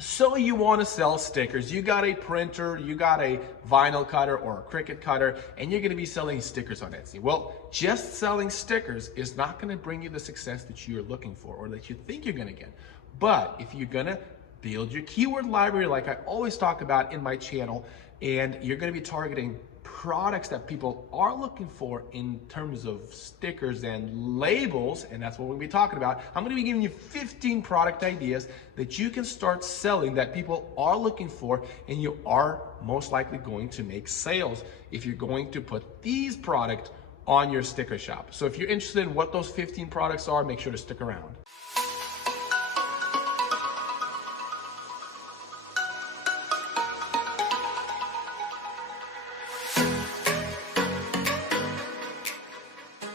So you want to sell stickers. You got a printer, you got a vinyl cutter or a Cricut cutter, and you're going to be selling stickers on Etsy. Well, just selling stickers is not going to bring you the success that you're looking for or that you think you're going to get. But if you're going to build your keyword library like I always talk about in my channel, and you're going to be targeting products that people are looking for in terms of stickers and labels, and that's what we're going to be talking about. I'm going to be giving you 15 product ideas that you can start selling that people are looking for, and you are most likely going to make sales if you're going to put these products on your sticker shop. So if you're interested in what those 15 products are, make sure to stick around.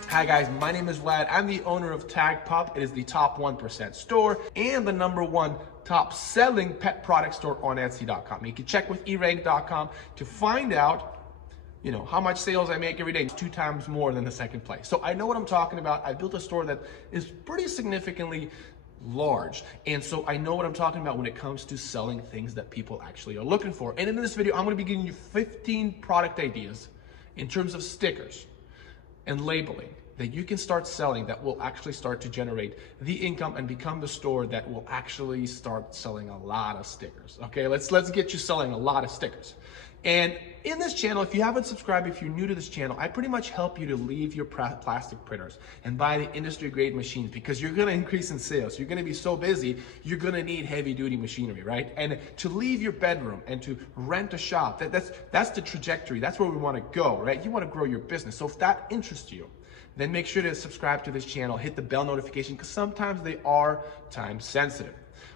Hi guys, my name is Vlad. I'm the owner of Tag Pup. It is the top 1% store and the #1 top selling pet product store on Etsy.com. You can check with erank.com to find out, how much sales I make every day. It's 2 times more than the second place. So I know what I'm talking about. I built a store that is pretty significantly large. And so I know what I'm talking about when it comes to selling things that people actually are looking for. And in this video, I'm going to be giving you 15 product ideas in terms of stickers and labeling that you can start selling that will actually start to generate the income and become the store that will actually start selling a lot of stickers. Okay, let's get you selling a lot of stickers. And in this channel, if you haven't subscribed, if you're new to this channel, I pretty much help you to leave your plastic printers and buy the industry grade machines, because you're going to increase in sales. You're going to be so busy, you're going to need heavy duty machinery, right? And to leave your bedroom and to rent a shop, that's the trajectory. That's where we want to go, right? You want to grow your business. So if that interests you, then make sure to subscribe to this channel, hit the bell notification, because sometimes they are time sensitive.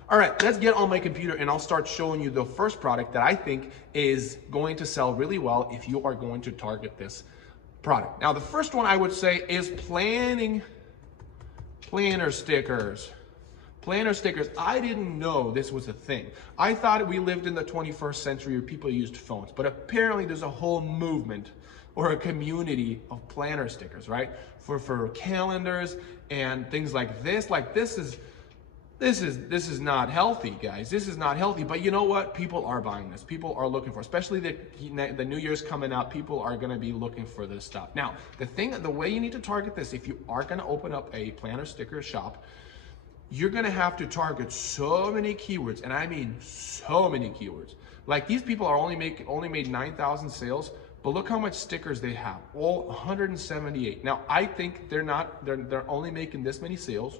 All right, let's get on my computer and I'll start showing you the first product that I think is going to sell really well if you are going to target this product. Now, the first one I would say is planner stickers. Planner stickers. I didn't know this was a thing. I thought we lived in the 21st century where people used phones, but apparently there's a whole movement or a community of planner stickers, right? For calendars and things like this. Like this is not healthy, guys. This is not healthy. But you know what? People are buying this. People are looking for, especially the New Year's coming up. People are going to be looking for this stuff. Now, the way you need to target this, if you are going to open up a planner sticker shop, you're going to have to target so many keywords, and I mean so many keywords. Like these people are only made 9,000 sales. But look how much stickers they have, all 178. Now, I think they're only making this many sales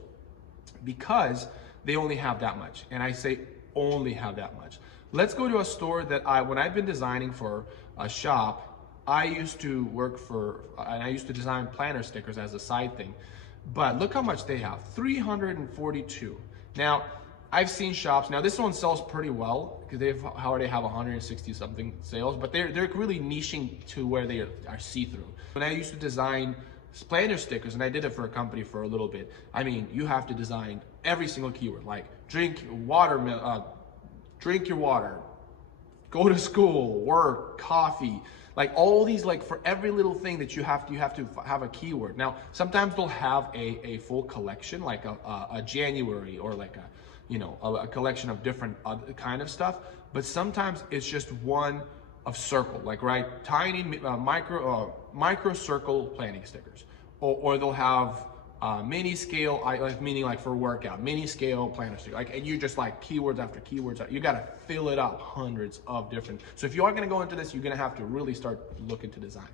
because they only have that much. And I say only have that much. Let's go to a store that when I've been designing for a shop, I used to design planner stickers as a side thing. But look how much they have, 342. Now, I've seen shops, now this one sells pretty well because they already have 160 something sales, but they're really niching to where they are see-through. When I used to design planner stickers, and I did it for a company for a little bit, I mean, you have to design every single keyword, like drink your water, go to school, work, coffee, like all these, like for every little thing that you have to have a keyword. Now, sometimes they'll have a full collection, like a January or like a collection of different kind of stuff, but sometimes it's just one of circle, like tiny micro circle planning stickers, or they'll have mini scale, meaning like for workout, mini scale planner sticker, and you just like keywords after keywords. You got to fill it up, hundreds of different. So if you are going to go into this, you're going to have to really start looking to design.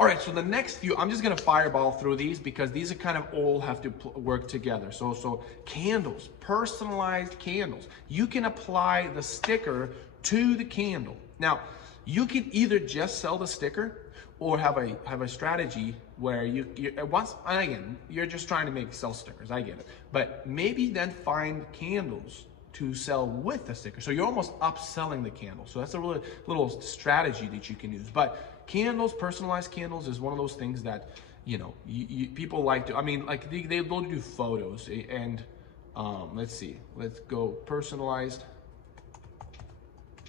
All right, so the next few, I'm just gonna fireball through these because these are kind of all have to work together. So candles, personalized candles. You can apply the sticker to the candle. Now, you can either just sell the sticker or have a strategy where you're just trying to sell stickers, I get it. But maybe then find candles to sell with the sticker. So you're almost upselling the candle. So that's a really little strategy that you can use. But candles, personalized candles is one of those things that, people like to, like they'll do photos and let's see, let's go personalized.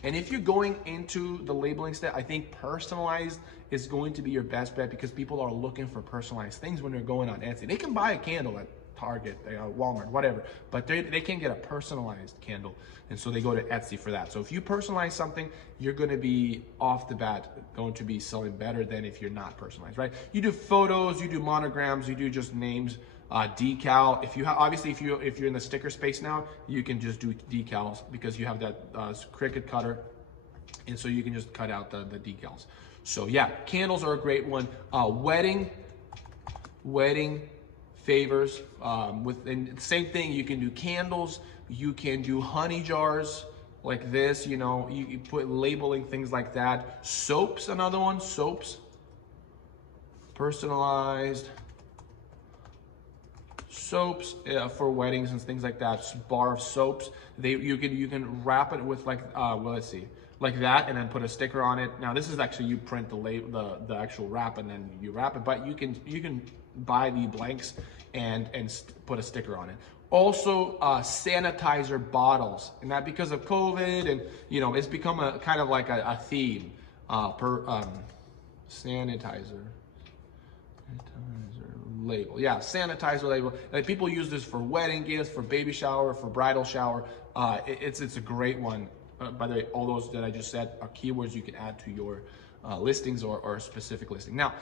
And if you're going into the labeling step, I think personalized is going to be your best bet because people are looking for personalized things when they're going on Etsy. They can buy a candle at Target, Walmart, whatever. But they can get a personalized candle, and so they go to Etsy for that. So if you personalize something, you're going to be off the bat going to be selling better than if you're not personalized, right? You do photos, you do monograms, you do just names. Decal. If you obviously if you're in the sticker space now, you can just do decals because you have that Cricut cutter, and so you can just cut out the decals. So yeah, candles are a great one. Wedding favors and same thing. You can do candles. You can do honey jars like this. You know, you put labeling things like that. Soaps, another one. Soaps, personalized soaps for weddings and things like that. Bar of soaps. You can wrap it with like well, let's see, like that, and then put a sticker on it. Now this is actually you print the actual wrap and then you wrap it, but you can buy the blanks and put a sticker on it. Also sanitizer bottles, and that because of COVID and you know it's become a kind of like a theme sanitizer label. Yeah, sanitizer label. Like people use this for wedding gifts, for baby shower, for bridal shower. It's a great one. By the way, all those that I just said are keywords you can add to your listings or a specific listing. Now,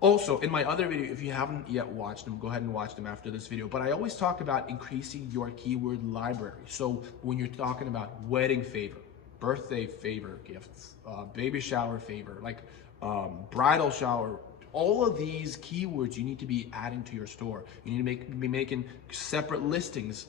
also in my other video, if you haven't yet watched them, go ahead and watch them after this video. But I always talk about increasing your keyword library. So when you're talking about wedding favor, birthday favor gifts, baby shower favor, like bridal shower, all of these keywords you need to be adding to your store. You need to be making separate listings,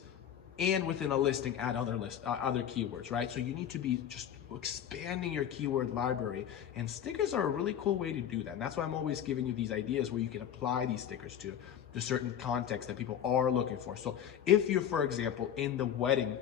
and within a listing add other keywords, right? So you need to be just expanding your keyword library, and stickers are a really cool way to do that. And that's why I'm always giving you these ideas where you can apply these stickers to certain contexts that people are looking for. So if you're, for example, in the wedding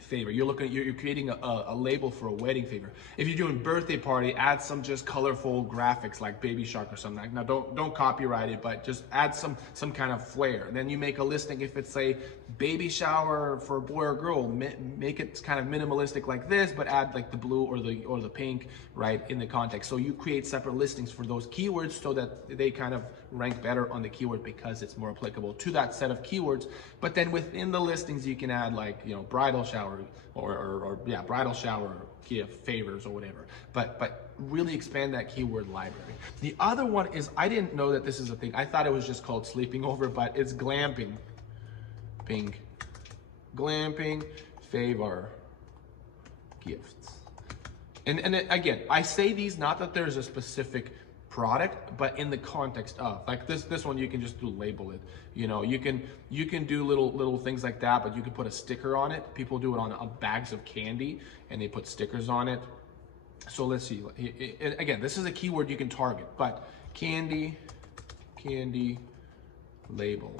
favor, you're creating a label for a wedding favor. If you're doing birthday party, add some just colorful graphics like baby shark or something. Like, now don't copyright it, but just add some kind of flair. And then you make a listing. If it's a baby shower for a boy or girl, make it kind of minimalistic like this, but add like the blue or the pink, right, in the context. So you create separate listings for those keywords so that they kind of rank better on the keyword because it's more applicable to that set of keywords. But then within the listings, you can add like, you know, bridal shower or bridal shower gift favors or whatever. But really expand that keyword library. The other one is, I didn't know that this is a thing. I thought it was just called sleeping over, but it's glamping. Glamping favor gifts. And again, I say these not that there's a specific product, but in the context of, like this one, you can just label it. You know, you can do little things like that, but you can put a sticker on it. People do it on bags of candy and they put stickers on it. So let's see. Again, this is a keyword you can target, but candy label.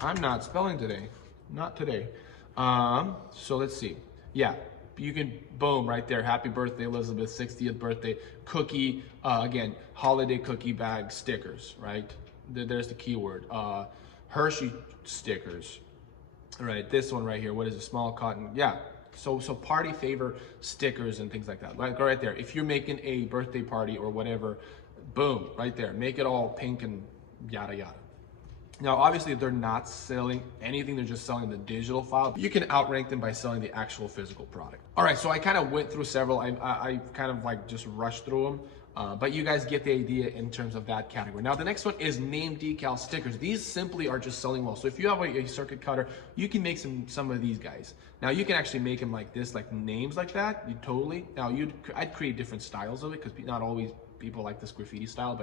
I'm not spelling today. Not today. So let's see. Yeah. You can, boom, right there. Happy birthday, Elizabeth, 60th birthday. Cookie, again, holiday cookie bag stickers, right? There's the keyword. Hershey stickers, right? This one right here, what is it? Small cotton, yeah. So party favor stickers and things like that. Like right there, if you're making a birthday party or whatever, boom, right there. Make it all pink and yada yada. Now, obviously, they're not selling anything. They're just selling the digital file. You can outrank them by selling the actual physical product. All right, so I kind of went through several. I kind of like just rushed through them, but you guys get the idea in terms of that category. Now, the next one is name decal stickers. These simply are just selling well. So if you have a circuit cutter, you can make some of these guys. Now, you can actually make them like this, like names like that. You totally. Now, I'd create different styles of it because not always people like this graffiti style,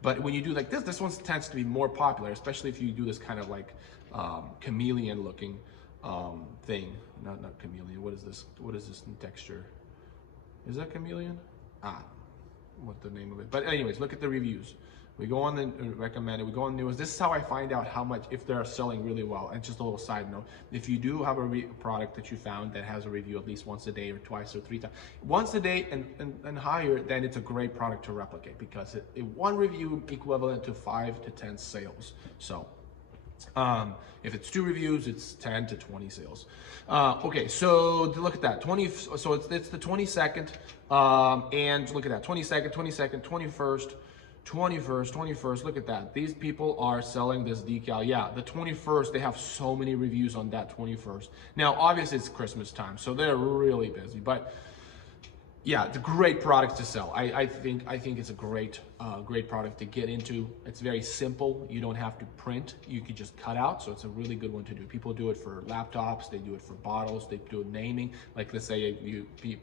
but when you do like this one tends to be more popular, especially if you do this kind of like chameleon looking thing. Not chameleon. What is this in texture? Is that chameleon? What's the name of it? But anyways, look at the reviews. We go on the recommended, we go on news. This is how I find out how much, if they're selling really well. And just a little side note, if you do have a product that you found that has a review at least once a day or twice or 3 times, once a day and higher, then it's a great product to replicate because one review equivalent to 5 to 10 sales. So if it's 2 reviews, it's 10 to 20 sales. Okay, so look at that. So it's the 22nd, and look at that, 22nd, 22nd, 21st, 21st, look at that. These people are selling this decal. Yeah, the 21st, they have so many reviews on that 21st. Now, obviously it's Christmas time, so they're really busy, but yeah, it's a great product to sell. I think it's a great product to get into. It's very simple. You don't have to print. You can just cut out. So it's a really good one to do. People do it for laptops. They do it for bottles. They do naming. Like let's say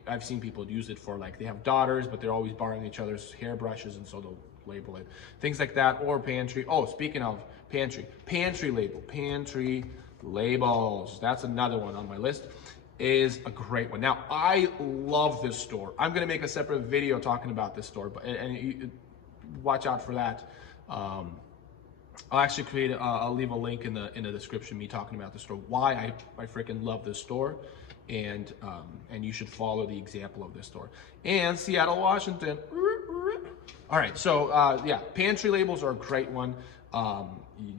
I've seen people use it for like they have daughters, but they're always borrowing each other's hairbrushes, and so they'll label it. Things like that, or pantry. Oh, speaking of pantry labels. That's another one on my list. Is a great one. Now, I love this store. I'm gonna make a separate video talking about this store, but you, watch out for that. I'll actually create. I'll leave a link in the description. Me talking about the store. Why I freaking love this store, and you should follow the example of this store. And Seattle, Washington. All right, so yeah, Pantry Labels are a great one.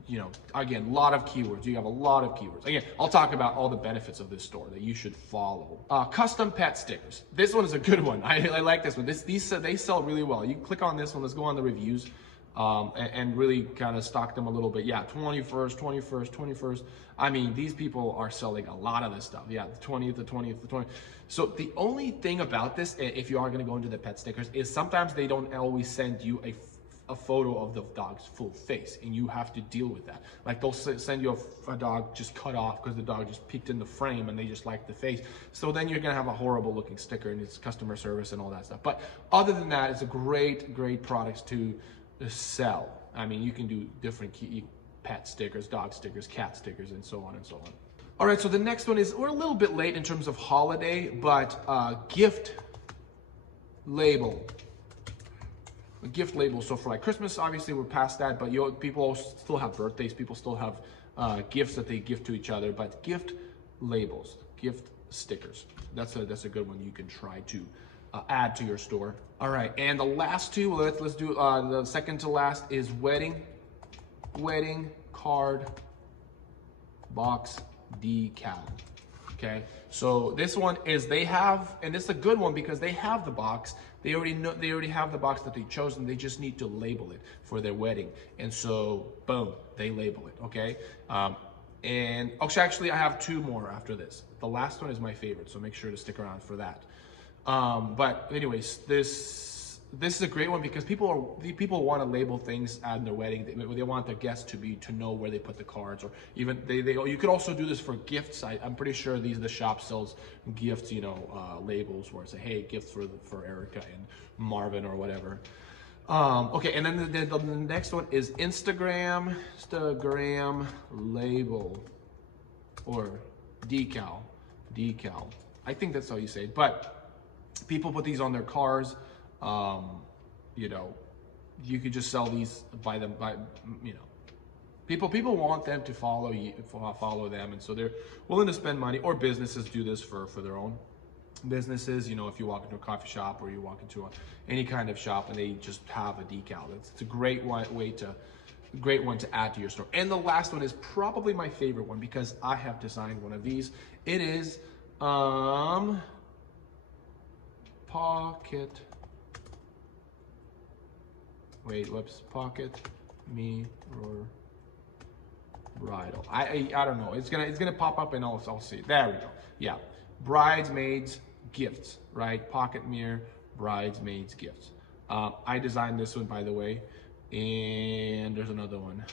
You know, again, a lot of keywords. You have a lot of keywords. Again, I'll talk about all the benefits of this store that you should follow. Custom pet stickers. This one is a good one. I like this one. They sell really well. You click on this one. Let's go on the reviews and really kind of stock them a little bit. Yeah, 21st. I mean, these people are selling a lot of this stuff. Yeah, the 20th, the 20th, the 20th. So the only thing about this, if you are going to go into the pet stickers, is sometimes they don't always send you a photo of the dog's full face, and you have to deal with that. Like they'll send you a dog just cut off because the dog just peeked in the frame and they just like the face. So then you're gonna have a horrible looking sticker, and it's customer service and all that stuff. But other than that, it's a great product to sell. I mean, you can do different pet stickers, dog stickers, cat stickers, and so on and so on. All right, so the next one is, we're a little bit late in terms of holiday, but gift label. A gift label. So for like Christmas, obviously we're past that, but people still have birthdays. People still have gifts that they give to each other. But gift labels, gift stickers. That's a good one you can try to add to your store. All right, and the last two. Let's do the second to last is wedding card box decal. Okay, so this one is they have, and it's a good one because they have the box. They already have the box that they chose, and they just need to label it for their wedding. And so, boom, they label it. Okay, and actually, I have two more after this. The last one is my favorite, so make sure to stick around for that. But anyways, this is a great one because people want to label things at their wedding. They want their guests to know where they put the cards, or even you could also do this for gifts. I'm pretty sure the shop sells gifts, you know, labels where it's a hey, gift for Erica and Marvin or whatever. Okay, and then the next one is Instagram label or decal. I think that's how you say it, but people put these on their cars. You know, you could just sell these by you know, people want them to follow them, and so they're willing to spend money, or businesses do this for their own businesses. You know, if you walk into a coffee shop or you walk into any kind of shop and they just have a decal, it's a great one to add to your store. And the last one is probably my favorite one because I have designed one of these. It is pocket mirror bridal. I don't know. It's gonna pop up and I'll see. There we go. Yeah, bridesmaids gifts, right? Pocket mirror bridesmaids gifts. I designed this one, by the way, and there's another one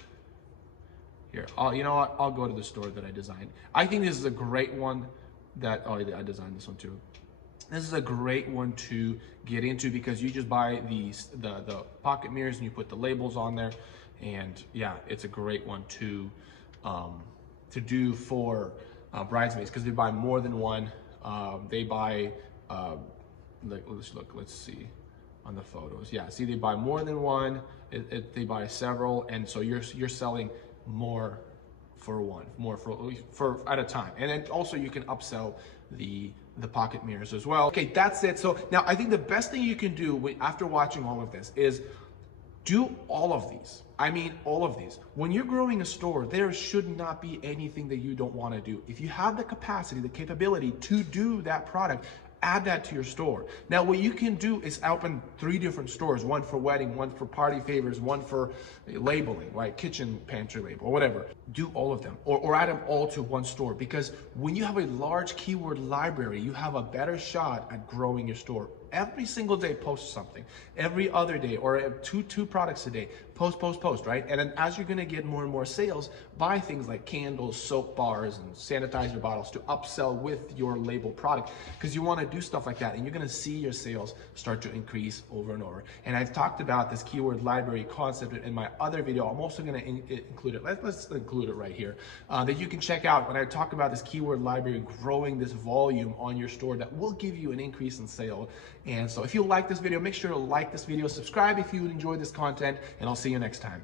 here. You know what? I'll go to the store that I designed. I think this is a great one. I designed this one too. This is a great one to get into because you just buy the pocket mirrors and you put the labels on there, and yeah, it's a great one to do for bridesmaids because they buy more than one. They buy let's see on the photos. Yeah, see, they buy more than one. They buy several, and so you're selling more for one, more for at a time, and then also you can upsell the pocket mirrors as well. Okay, that's it. So now I think the best thing you can do after watching all of this is do all of these. I mean, all of these. When you're growing a store, there should not be anything that you don't want to do. If you have the capacity, the capability to do that product, add that to your store. Now, what you can do is open 3 different stores, one for wedding, one for party favors, one for labeling, right? Kitchen pantry label or whatever. Do all of them or add them all to one store, because when you have a large keyword library, you have a better shot at growing your store. Every single day, post something. Every other day, or two products a day, post, right? And then as you're gonna get more and more sales, buy things like candles, soap bars, and sanitizer bottles to upsell with your label product, because you wanna do stuff like that, and you're gonna see your sales start to increase over and over. And I've talked about this keyword library concept in my other video. I'm also gonna include it. Let's include it right here, that you can check out when I talk about this keyword library, growing this volume on your store that will give you an increase in sale. And so if you like this video, make sure to like this video, subscribe if you enjoyed this content, and I'll see you next time.